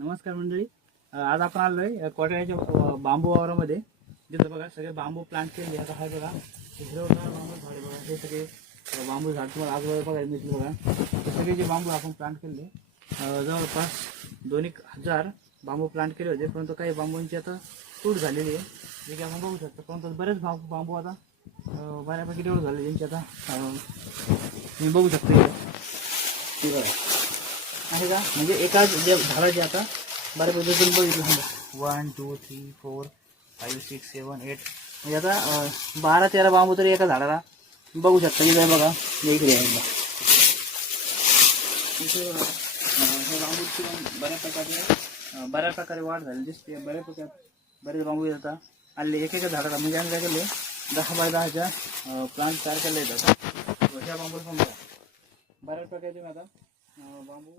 नमस्कार मंडळी. आज आपण आलोय कोटऱ्याच्या बांबू वावरामध्ये. जिथं बघा सगळे बांबू प्लांट केले. आता हाय बघा हिरवगार बांबू झाडे बघा. हे सगळे बांबू झाड तुम्हाला आजूबाजूला बघायला मिळतील बघा. हे सगळे जे बांबू आपण प्लांट केले जवळपास 2,000 बांबू प्लांट केले होते, परंतु काही बांबूंची आता तूट झालेली आहे, जे की आपण बघू शकतो. परंतु बरेच बांबू आता बऱ्यापैकी डेव्हलप झाले, ज्यांची आता तुम्ही बघू शकता ते बघा आहे का. म्हणजे एका झाडाची आता बऱ्यापैकी तुम्ही बघितलं समजा 1 2 3 4 5 6 7 8 म्हणजे आता 12-13 बांबू तरी एका झाडाला बघू शकता. इथे बघा इकडे आहे एकदा इथे बघा. हे बांबूची बऱ्या प्रकारे वाढ झाली दिसते. बरेच बांबू येतात आले एकेका झाडाला. म्हणजे आम्ही काय केले 10x10च्या प्लांट तयार केले जातात. ह्या बांबूला समजा बऱ्याच प्रकारे तुम्ही आता बांबू